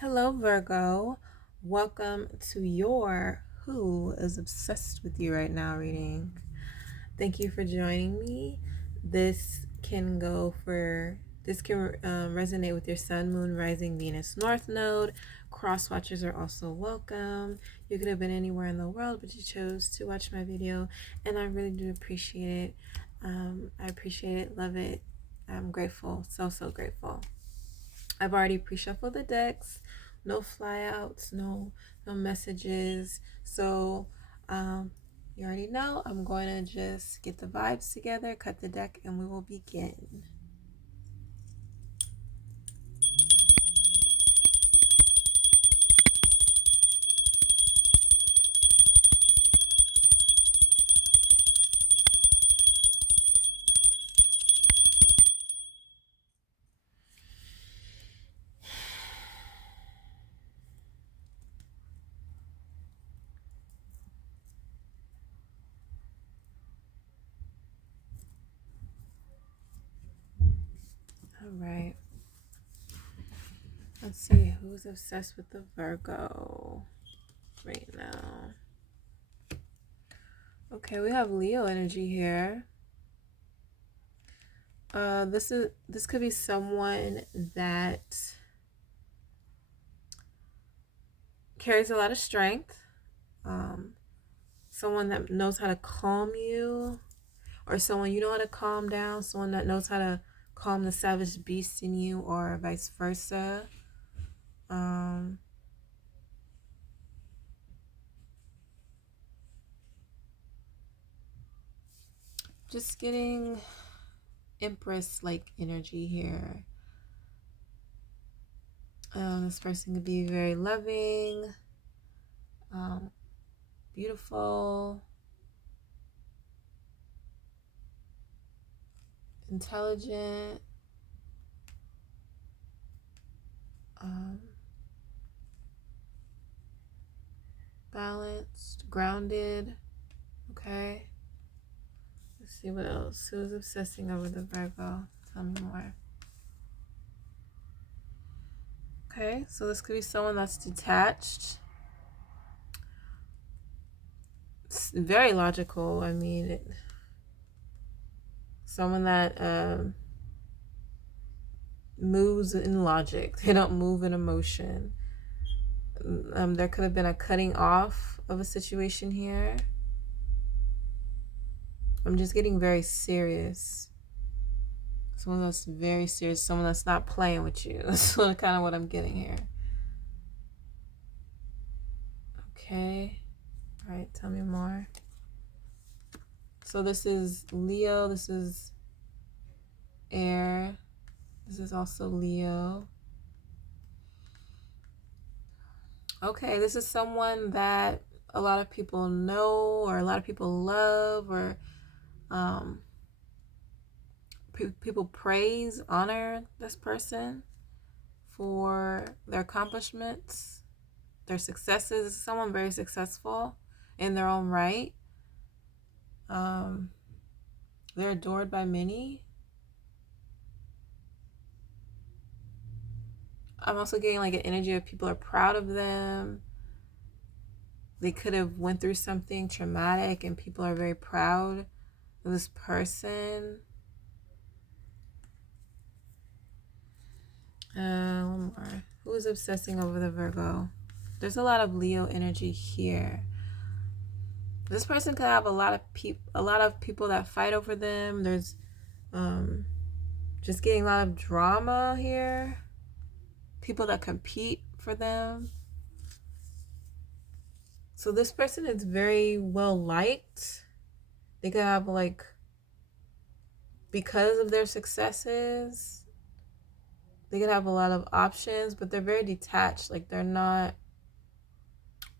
Hello, Virgo. Welcome to your Who is Obsessed with You Right Now reading. Thank you for joining me. This can resonate with your Sun, Moon, Rising, Venus, North Node. Crosswatchers are also welcome. You could have been anywhere in the world, but you chose to watch my video, and I really do appreciate it. I appreciate it, love it. I'm grateful, so grateful. I've already pre-shuffled the decks. No flyouts, no messages. So you already know I'm going to just get the vibes together, cut the deck, and we will begin. All right. Let's see who's obsessed with the Virgo right now. Okay, we have Leo energy here. This could be someone that carries a lot of strength. Someone that knows how to calm you, or someone you know how to calm down, someone that knows how to calm the savage beast in you, or vice versa. Just getting Empress-like energy here. This person could be very loving, beautiful, intelligent, balanced, grounded. Okay. Let's see what else. Who's obsessing over the Virgo? Tell me more. Okay, so this could be someone that's detached. It's very logical. I mean, someone that moves in logic. They don't move in emotion. There could have been a cutting off of a situation here. I'm just getting very serious. Someone that's very serious. Someone that's not playing with you. That's kind of what I'm getting here. Okay. All right, tell me more. So this is Leo. This is air. This is also Leo. Okay, this is someone that a lot of people know, or a lot of people love, or people praise, honor this person for their accomplishments, their successes. This is someone very successful in their own right. They're adored by many. I'm also getting like an energy of people are proud of them. They could have went through something traumatic and people are very proud of this person. One more. Who is obsessing over the Virgo? There's a lot of Leo energy here. This person could have a lot of people that fight over them. There's just getting a lot of drama here. People that compete for them. So this person is very well liked. They could have like, because of their successes, they could have a lot of options, but they're very detached. Like they're not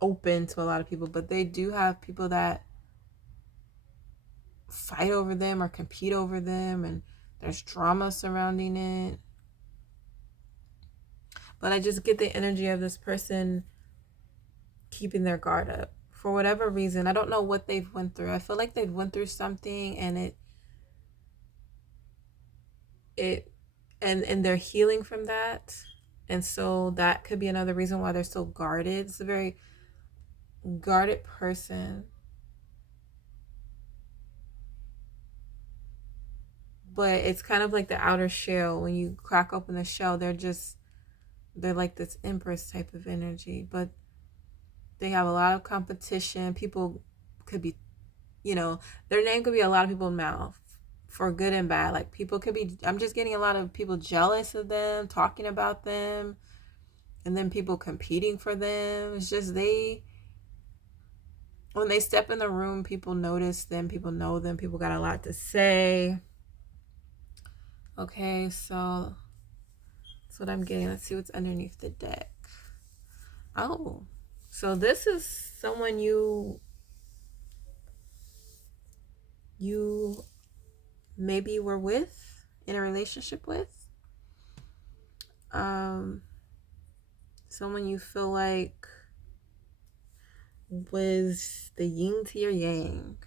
open to a lot of people, but they do have people that fight over them or compete over them, and there's drama surrounding it. But I just get the energy of this person keeping their guard up for whatever reason. I don't know what they've went through. I feel like they've went through something, and and they're healing from that, And so that could be another reason why they're so guarded. It's a very guarded person. But it's kind of like the outer shell. When you crack open the shell, they're like this empress type of energy. But they have a lot of competition. People could be, their name could be a lot of people's mouth, for good and bad. Like people could be, I'm just getting a lot of people jealous of them, talking about them, and then people competing for them. It's just when they step in the room, people notice them, people know them, people got a lot to say. Okay, so that's what I'm getting. Let's see what's underneath the deck. Oh, so this is someone you maybe were with, in a relationship with. Someone you feel like was the yin to your yang,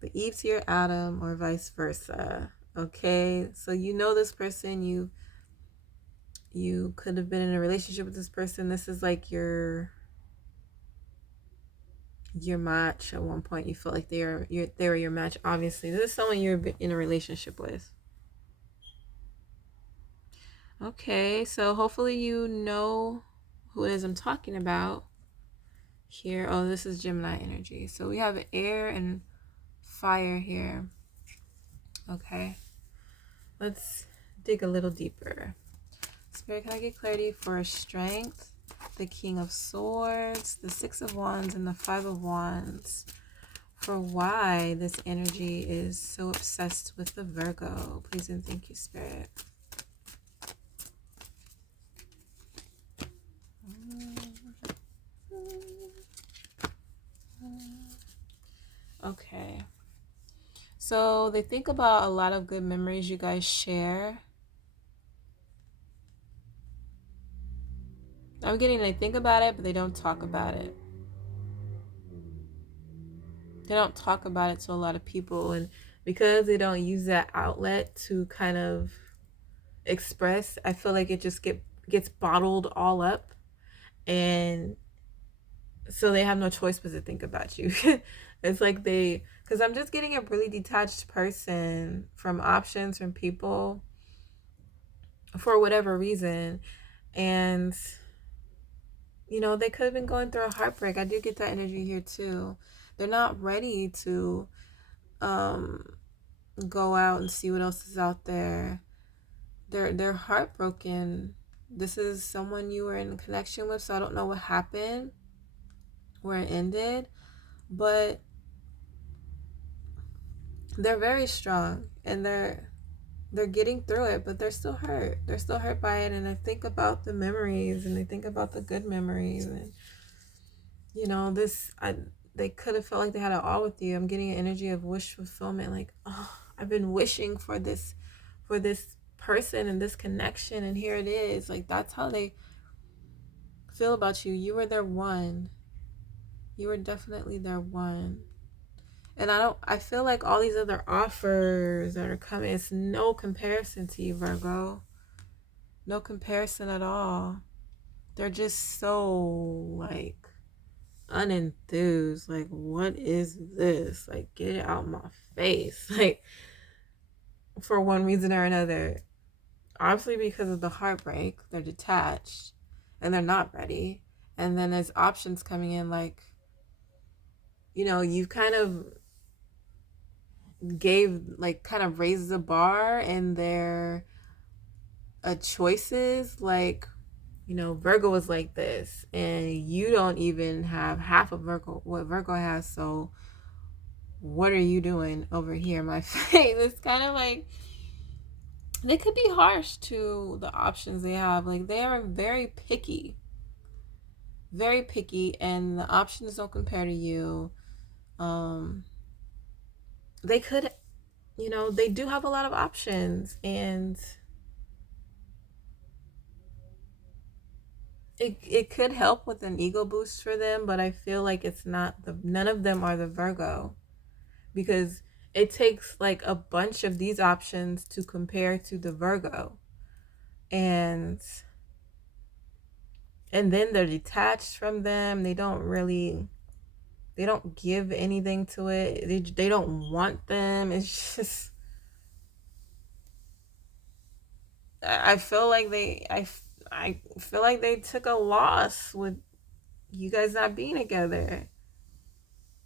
the Eve to your Adam, or vice versa. Okay, so this person, you could have been in a relationship with this person. This is like your match. At one point you felt like they were your match. Obviously this is someone you're in a relationship with. Okay, so hopefully you know who it is I'm talking about here. Oh, this is Gemini energy. So we have air and fire here. Okay, let's dig a little deeper. Spirit, can I get clarity for strength, the King of Swords, the Six of Wands, and the Five of Wands, for why this energy is so obsessed with the Virgo? Please and thank you, Spirit. Okay, so they think about a lot of good memories you guys share. I'm getting they think about it, but they don't talk about it. They don't talk about it to a lot of people, and because they don't use that outlet to kind of express, I feel like it just gets bottled all up, and so they have no choice but to think about you. It's like because I'm just getting a really detached person from options, from people, for whatever reason. And they could have been going through a heartbreak. I do get that energy here too. They're not ready to go out and see what else is out there. They're heartbroken. This is someone you were in connection with, so I don't know what happened, where it ended, but they're very strong, and they're getting through it, but they're still hurt. They're still hurt by it, and I think about the memories, and they think about the good memories, and they could have felt like they had it all with you. I'm getting an energy of wish fulfillment, like, oh, I've been wishing for this person and this connection, and here it is. Like, that's how they feel about you. You were their one. You were definitely their one. And I feel like all these other offers that are coming, it's no comparison to you, Virgo. No comparison at all. They're just so, like, unenthused. Like, what is this? Like, get it out my face. Like, for one reason or another. Obviously because of the heartbreak, they're detached and they're not ready. And then there's options coming in, like, you've kind of raised the bar in their choices. Like, Virgo is like this, and you don't even have half of what Virgo has, so what are you doing over here, my face? It's kind of like they could be harsh to the options they have. Like, they are very picky, and the options don't compare to you. They could, they do have a lot of options, and it could help with an ego boost for them, but I feel like it's not none of them are the Virgo, because it takes like a bunch of these options to compare to the Virgo. and then they're detached from them. They don't give anything to it. They don't want them. It's just, I feel like I feel like they took a loss with you guys not being together.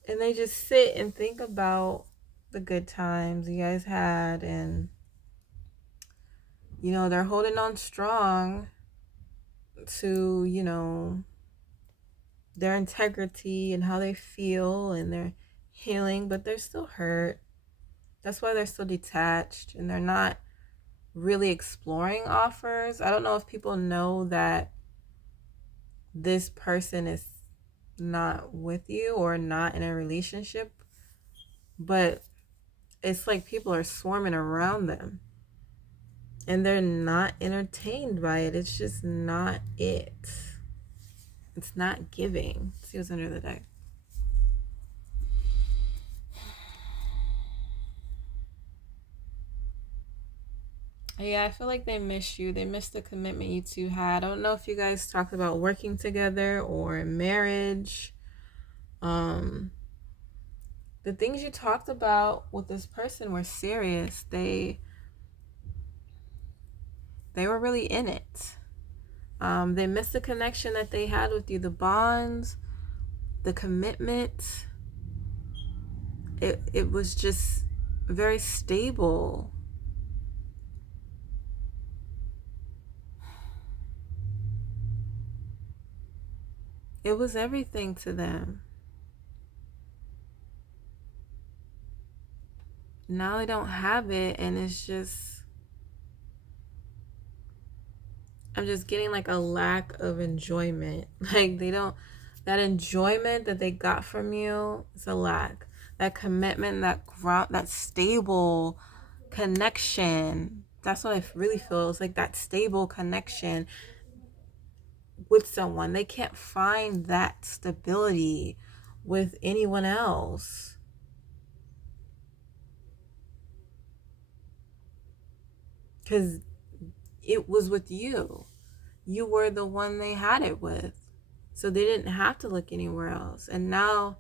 And they just sit and think about the good times you guys had, and they're holding on strong to, their integrity and how they feel, and they're healing, but they're still hurt. That's why they're still detached, and they're not really exploring offers. I don't know if people know that this person is not with you or not in a relationship, but it's like people are swarming around them and they're not entertained by it. It's just not it. It's not giving. Let's see what's under the deck. Yeah, I feel like they miss you. They miss the commitment you two had. I don't know if you guys talked about working together or marriage. The things you talked about with this person were serious. They were really in it. They missed the connection that they had with you, the bonds, the commitment. It was just very stable. It was everything to them. Now they don't have it, and it's just, I'm just getting like a lack of enjoyment. Like that enjoyment that they got from you is a lack. That commitment, that ground, that stable connection. That's what I really feel. It's like that stable connection with someone. They can't find that stability with anyone else. Because it was with you. You were the one they had it with. So they didn't have to look anywhere else. And now,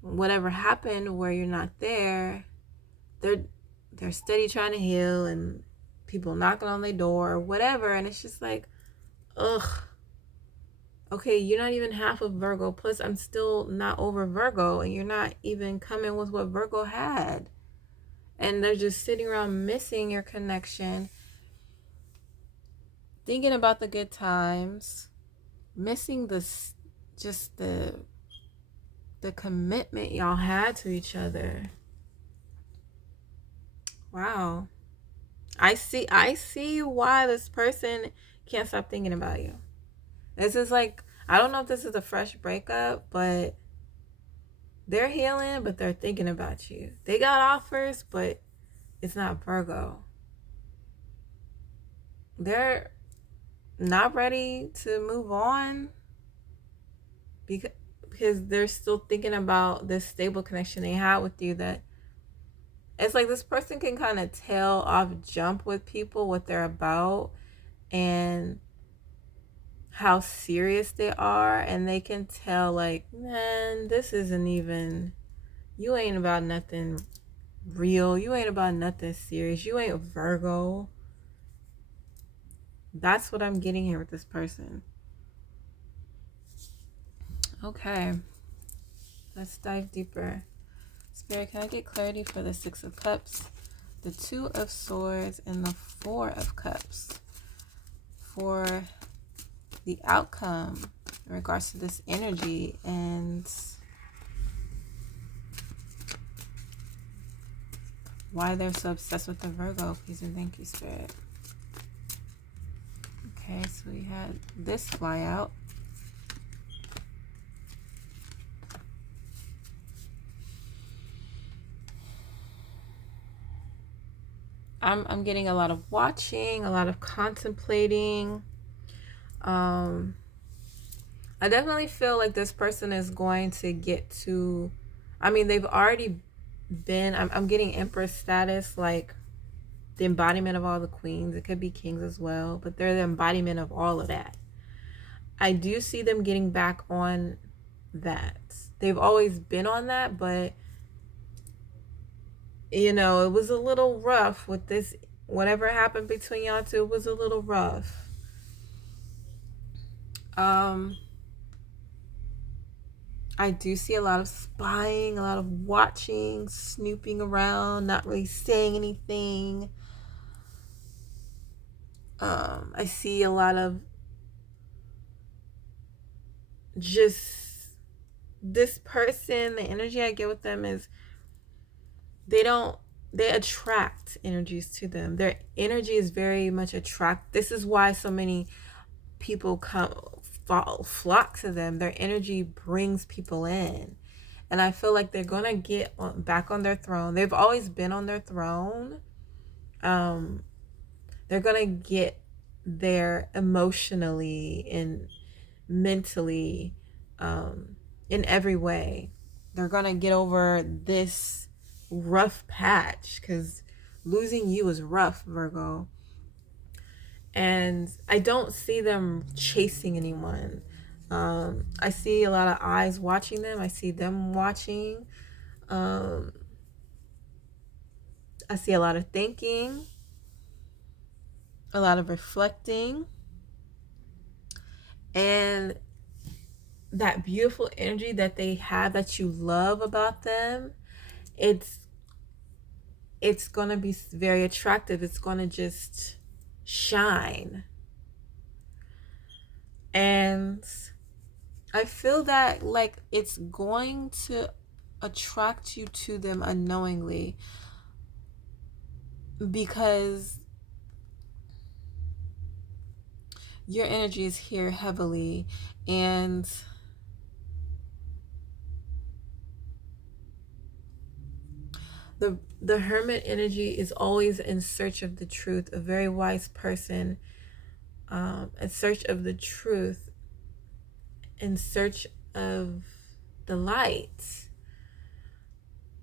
whatever happened where you're not there, they're steady trying to heal, and people knocking on their door or whatever. And it's just like, ugh. Okay, you're not even half of Virgo. Plus, I'm still not over Virgo, and you're not even coming with what Virgo had. And they're just sitting around missing your connection, thinking about the good times, missing the commitment y'all had to each other. Wow. I see why this person can't stop thinking about you. This is like, I don't know if this is a fresh breakup, but they're healing, but they're thinking about you. They got offers, but it's not Virgo. They're not ready to move on because they're still thinking about this stable connection they had with you. That it's like this person can kind of tell off jump with people what they're about and how serious they are, and they can tell like, man, this isn't even, you ain't about nothing real, you ain't about nothing serious, you ain't Virgo. That's what I'm getting here with this person. Okay, let's dive deeper. Spirit, can I get clarity for the Six of Cups, the Two of Swords, and the Four of Cups for the outcome in regards to this energy, and why they're so obsessed with the Virgo? Please and thank you, Spirit. Okay, so we had this fly out. I'm getting a lot of watching, a lot of contemplating. I definitely feel like this person is going to get to, I mean, they've already been, I'm getting Empress status, like the embodiment of all the queens. It could be kings as well, but they're the embodiment of all of that. I do see them getting back on that. They've always been on that, but you know, it was a little rough with this. Whatever happened between y'all two was a little rough. I do see a lot of spying, a lot of watching, snooping around, not really saying anything. I see a lot of just this person. The energy I get with them is they attract energies to them. Their energy is very much attract. This is why so many people flock to them. Their energy brings people in. And I feel like they're gonna get back on their throne. They've always been on their throne. They're gonna get there emotionally and mentally, in every way. They're gonna get over this rough patch, because losing you is rough, Virgo. And I don't see them chasing anyone. I see a lot of eyes watching them. I see them watching. I see a lot of thinking, a lot of reflecting, and that beautiful energy that they have that you love about them. It's going to be very attractive. It's going to just shine. And I feel that like it's going to attract you to them unknowingly, because your energy is here heavily, and the hermit energy is always in search of the truth, a very wise person, in search of the truth, in search of the light.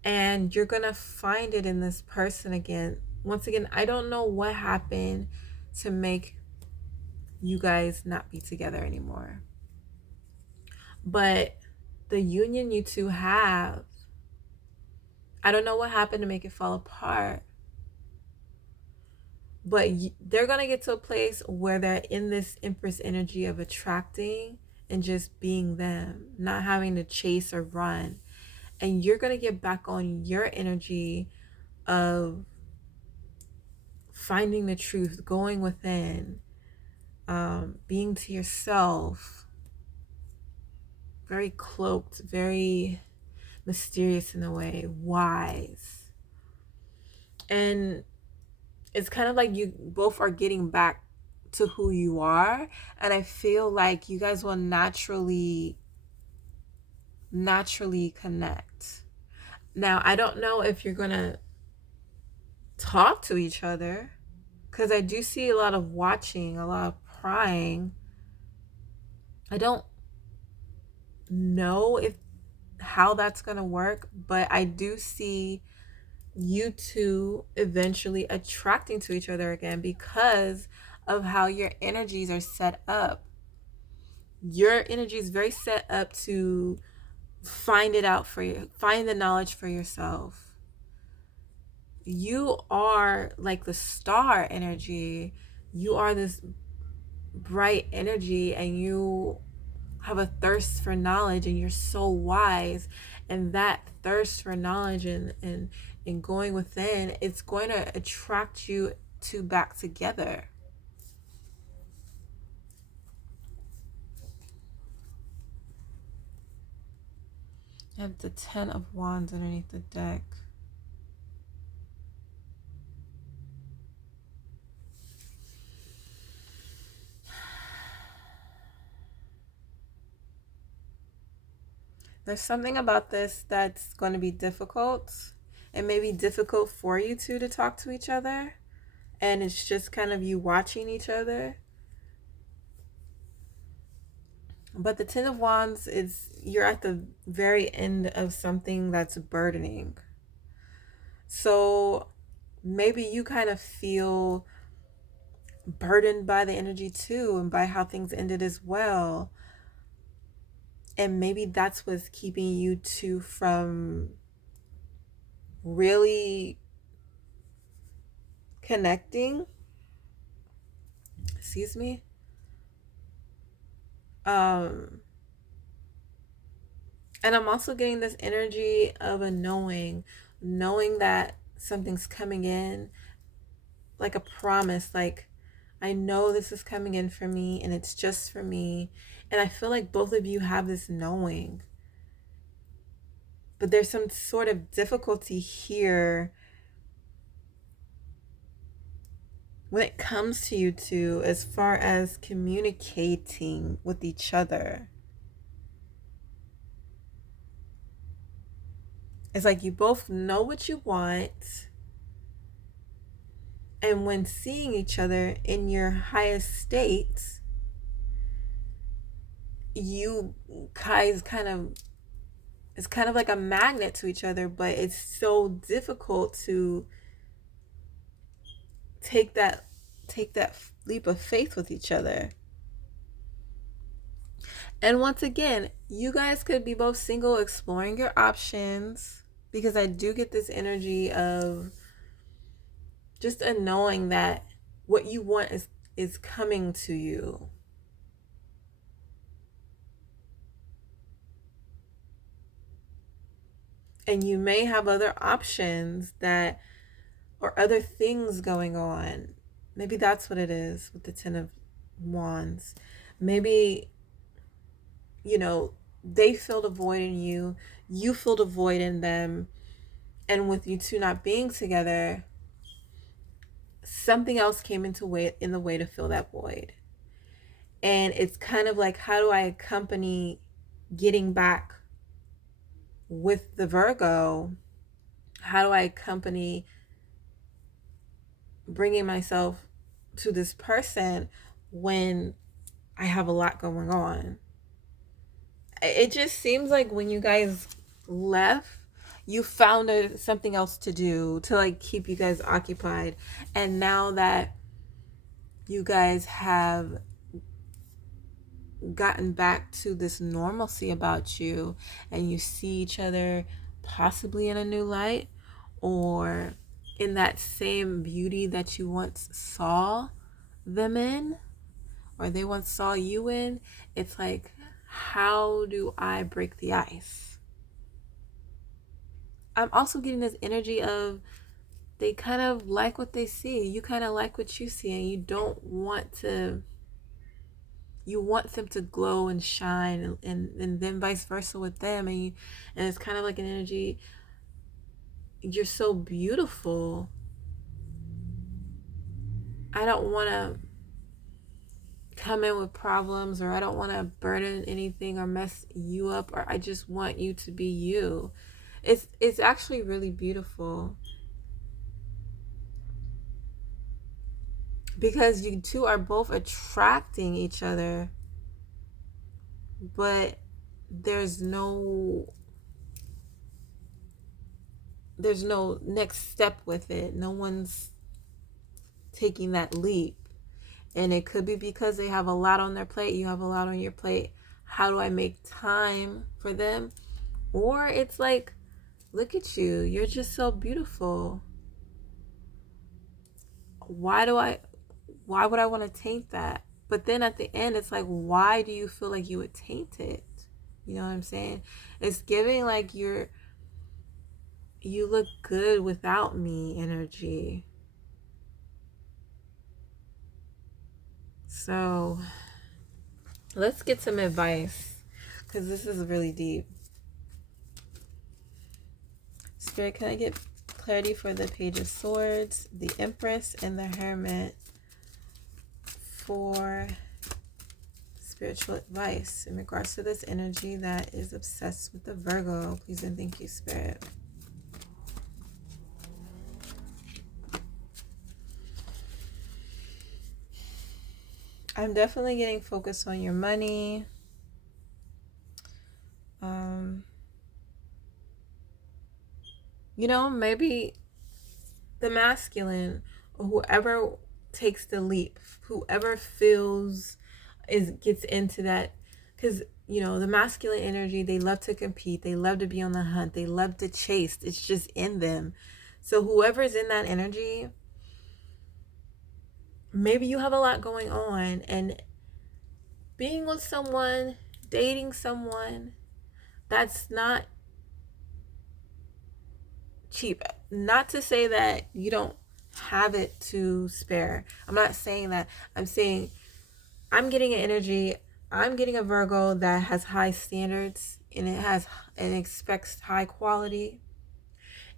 And you're gonna find it in this person again. Once again, I don't know what happened to make you guys not be together anymore, but the union you two have, I don't know what happened to make it fall apart, but they're gonna get to a place where they're in this Empress energy of attracting and just being them, not having to chase or run. And you're gonna get back on your energy of finding the truth, going within, being to yourself, very cloaked, very mysterious in a way, wise. And it's kind of like you both are getting back to who you are. And I feel like you guys will naturally connect. Now, I don't know if you're gonna talk to each other, because I do see a lot of watching, a lot of prying. I don't know how that's gonna work, but I do see you two eventually attracting to each other again, because of how your energies are set up. Your energy is very set up to find it out for you, find the knowledge for yourself. You are like the star energy. You are this bright energy, and you have a thirst for knowledge, and you're so wise. And that thirst for knowledge and going within, it's going to attract you two back together. I have the 10 of Wands underneath the deck. There's something about this that's going to be difficult. It may be difficult for you two to talk to each other, and it's just kind of you watching each other. But the 10 of Wands is, you're at the very end of something that's burdening. So maybe you kind of feel burdened by the energy too, and by how things ended as well. And maybe that's what's keeping you two from really connecting. Excuse me. And I'm also getting this energy of a knowing that something's coming in, like a promise, like I know this is coming in for me and it's just for me. And I feel like both of you have this knowing. But there's some sort of difficulty here when it comes to you two as far as communicating with each other. It's like you both know what you want. And when seeing each other in your highest state, you guys it's kind of like a magnet to each other, but it's so difficult to take that leap of faith with each other. And once again, you guys could be both single, exploring your options, because I do get this energy of just a knowing that what you want is coming to you. And you may have other options that, or other things going on. Maybe that's what it is with the Ten of Wands. Maybe, you know, they filled a void in you, you filled a void in them, and with you two not being together, something else came in the way to fill that void. And it's kind of like, how do I accompany getting back with the Virgo? How do I accompany bringing myself to this person when I have a lot going on? It just seems like when you guys left, you found something else to do to like keep you guys occupied. And now that you guys have gotten back to this normalcy about you, and you see each other possibly in a new light, or in that same beauty that you once saw them in, or they once saw you in, it's like, how do I break the ice? I'm also getting this energy of they kind of like what they see. You kind of like what you see, and you don't want to, you want them to glow and shine, and then vice versa with them. And it's kind of like an energy, you're so beautiful. I don't want to come in with problems, or I don't want to burden anything or mess you up, or I just want you to be you. It's actually really beautiful, because you two are both attracting each other, but there's no next step with it. No one's taking that leap. And it could be because they have a lot on their plate, you have a lot on your plate. How do I make time for them? Or it's like, look at you, you're just so beautiful. Why would I want to taint that? But then at the end, it's like, why do you feel like you would taint it? You know what I'm saying? It's giving like you look good without me energy. So let's get some advice, because this is really deep. Spirit, can I get clarity for the Page of Swords, the Empress, and the Hermit for spiritual advice in regards to this energy that is obsessed with the Virgo? Please and thank you, Spirit. I'm definitely getting focused on your money. You know, maybe the masculine, or whoever takes the leap, whoever feels gets into that, because you know the masculine energy, they love to compete, they love to be on the hunt, they love to chase. It's just in them. So whoever's in that energy, maybe you have a lot going on, and being with someone, dating someone, that's not cheap. Not to say that you don't have it to spare. I'm not saying that. I'm saying I'm getting an energy. I'm getting a Virgo that has high standards, and it expects high quality,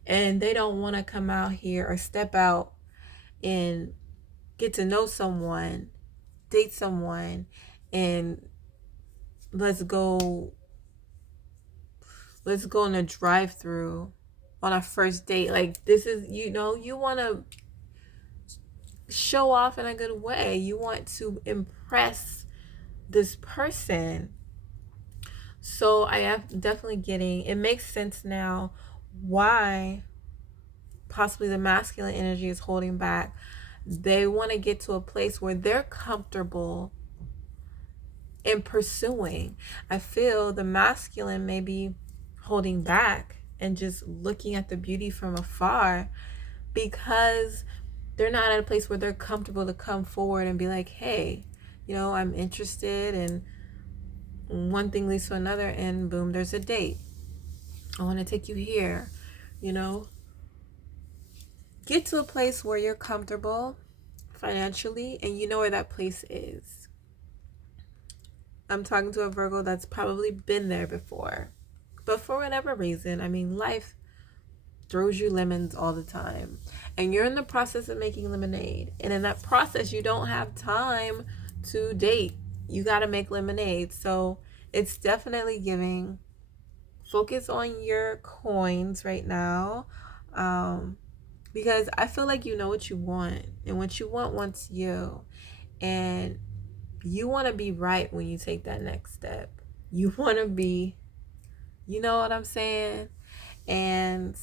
and they don't want to come out here or step out and get to know someone, date someone, and let's go on a drive-through on a first date. Like, this is, you know, you want to show off in a good way. You want to impress this person. So I am definitely getting, it makes sense now why possibly the masculine energy is holding back. They want to get to a place where they're comfortable in pursuing. I feel the masculine may be holding back and just looking at the beauty from afar because they're not at a place where they're comfortable to come forward and be like, hey, you know, I'm interested, and one thing leads to another, and boom, there's a date. I want to take you here, you know. Get to a place where you're comfortable financially and you know where that place is. I'm talking to a Virgo that's probably been there before. But for whatever reason, I mean, life throws you lemons all the time. And you're in the process of making lemonade. And in that process, you don't have time to date. You got to make lemonade. So it's definitely giving. Focus on your coins right now. Because I feel like you know what you want. And what you want wants you. And you want to be right when you take that next step. You want to be, you know what I'm saying? And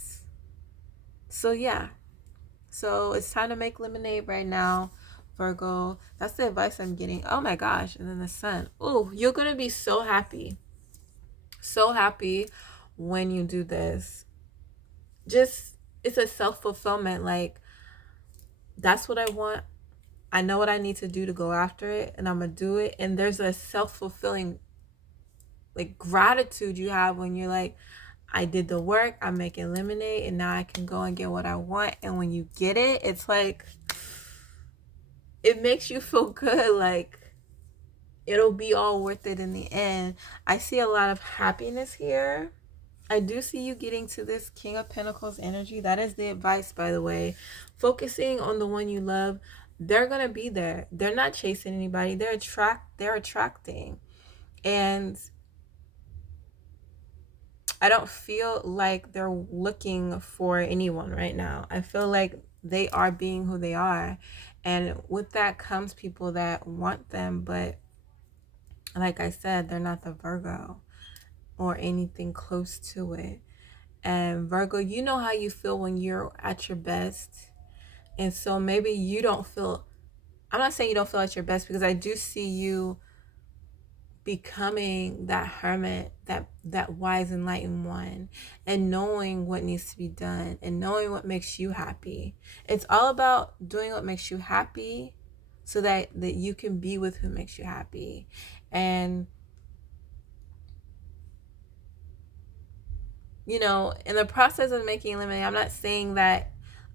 so, yeah. So it's time to make lemonade right now, Virgo. That's the advice I'm getting. Oh my gosh. And then the sun. Oh, you're going to be so happy. So happy when you do this. Just, it's a self-fulfillment. Like, that's what I want. I know what I need to do to go after it, and I'm going to do it. And there's a self-fulfilling, like, gratitude you have when you're like, I did the work, I'm making lemonade, and now I can go and get what I want. And when you get it, it's like, it makes you feel good. Like, it'll be all worth it in the end. I see a lot of happiness here. I do see you getting to this King of Pentacles energy. That is the advice, by the way. Focusing on the one you love. They're going to be there. They're not chasing anybody. They're attracting. And I don't feel like they're looking for anyone right now. I feel like they are being who they are. And with that comes people that want them. But like I said, they're not the Virgo or anything close to it. And Virgo, you know how you feel when you're at your best. And so maybe you don't feel, I'm not saying you don't feel at your best, because I do see you becoming that hermit, that wise enlightened one, and knowing what needs to be done and knowing what makes you happy. It's all about doing what makes you happy so that you can be with who makes you happy. And you know, in the process of making lemonade, I'm not saying that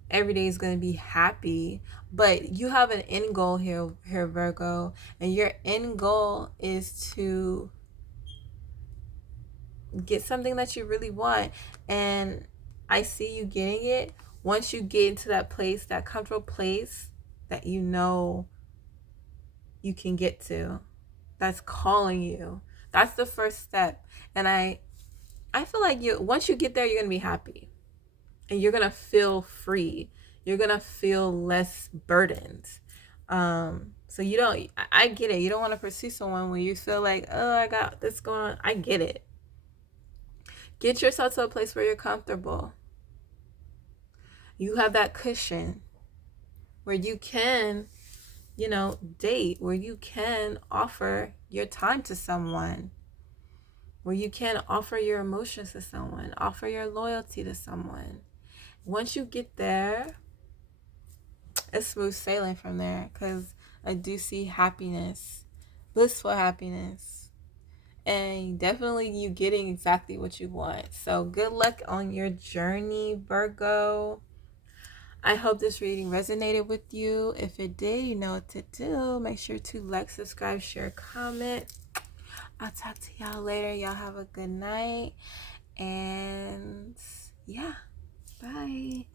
every day is going to be happy, but you have an end goal here, Virgo, and your end goal is to get something that you really want. And I see you getting it once you get into that place, that comfortable place that you know you can get to, that's calling you. That's the first step. And I feel like once you get there, you're going to be happy. And you're going to feel free. You're going to feel less burdened. So you don't, I get it. You don't want to pursue someone when you feel like, oh, I got this going on. I get it. Get yourself to a place where you're comfortable. You have that cushion where you can, date, where you can offer your time to someone, where you can offer your emotions to someone, offer your loyalty to someone. Once you get there, it's smooth sailing from there, because I do see happiness, blissful happiness, and definitely you getting exactly what you want. So good luck on your journey, Virgo. I hope this reading resonated with you. If it did, you know what to do. Make sure to like, subscribe, share, comment. I'll talk to y'all later. Y'all have a good night. And yeah, bye.